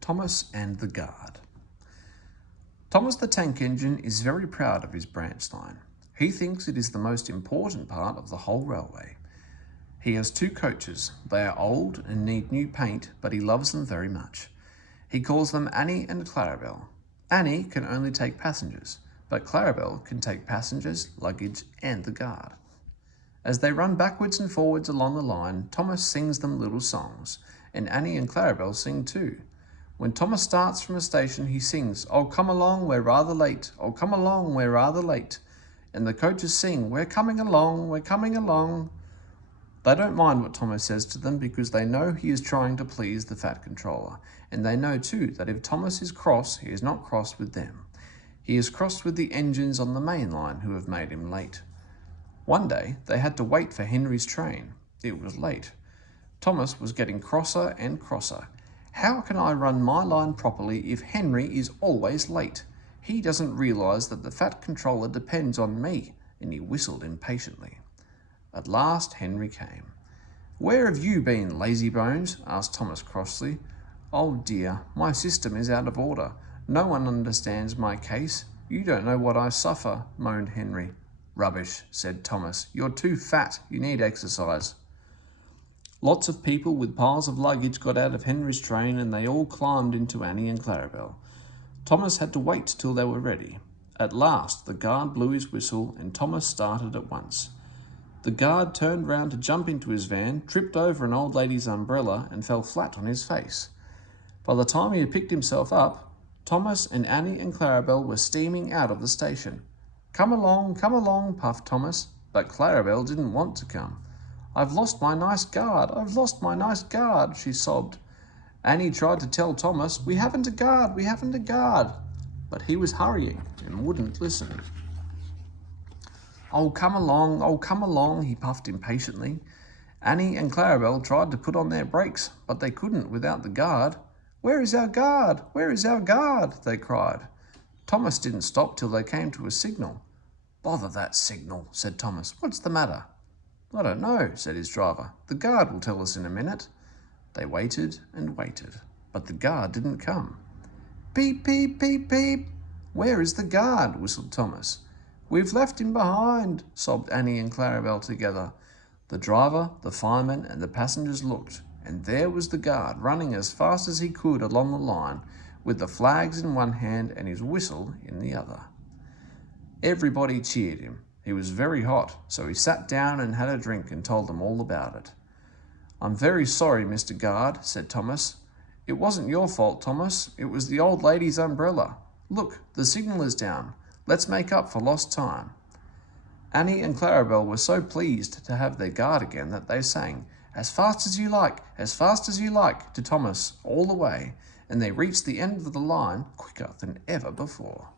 Thomas and the Guard. Thomas the Tank Engine is very proud of his branch line. He thinks it is the most important part of the whole railway. He has 2 coaches. They are old and need new paint, but he loves them very much. He calls them Annie and Clarabel. Annie can only take passengers, but Clarabel can take passengers, luggage, and the guard. As they run backwards and forwards along the line, Thomas sings them little songs, and Annie and Clarabel sing too. When Thomas starts from a station, he sings, "Oh, come along, we're rather late. Oh, come along, we're rather late." And the coaches sing, "We're coming along, we're coming along." They don't mind what Thomas says to them because they know he is trying to please the Fat Controller, and they know too that if Thomas is cross, he is not cross with them. He is cross with the engines on the main line who have made him late. One day, they had to wait for Henry's train. It was late. Thomas was getting crosser and crosser. "How can I run my line properly if Henry is always late? He doesn't realise that the Fat Controller depends on me," and he whistled impatiently. At last Henry came. "Where have you been, lazybones?" asked Thomas crossly. "Oh dear, my system is out of order. No one understands my case. You don't know what I suffer," moaned Henry. "Rubbish," said Thomas. "You're too fat. You need exercise." Lots of people with piles of luggage got out of Henry's train and they all climbed into Annie and Clarabel. Thomas had to wait till they were ready. At last the guard blew his whistle and Thomas started at once. The guard turned round to jump into his van, tripped over an old lady's umbrella and fell flat on his face. By the time he had picked himself up, Thomas and Annie and Clarabel were steaming out of the station. come along," puffed Thomas, but Clarabel didn't want to come. "I've lost my nice guard, I've lost my nice guard," she sobbed. Annie tried to tell Thomas, we haven't a guard," but he was hurrying and wouldn't listen. Oh, come along," he puffed impatiently. Annie and Clarabel tried to put on their brakes, but they couldn't without the guard. Where is our guard? Where is our guard?" they cried. Thomas didn't stop till they came to a signal. "Bother that signal," said Thomas. "What's the matter?" "I don't know," said his driver. "The guard will tell us in a minute." They waited and waited, but the guard didn't come. "Peep, peep, peep, peep. Where is the guard?" whistled Thomas. "We've left him behind," sobbed Annie and Clarabel together. The driver, the fireman, and the passengers looked, and there was the guard running as fast as he could along the line, with the flags in one hand and his whistle in the other. Everybody cheered him. He was very hot, so he sat down and had a drink and told them all about it. "I'm very sorry, Mr. Guard," said Thomas. "It wasn't your fault, Thomas. It was the old lady's umbrella. Look, the signal is down. Let's make up for lost time." Annie and Clarabel were so pleased to have their guard again that they sang, as fast as you like, to Thomas all the way, and they reached the end of the line quicker than ever before.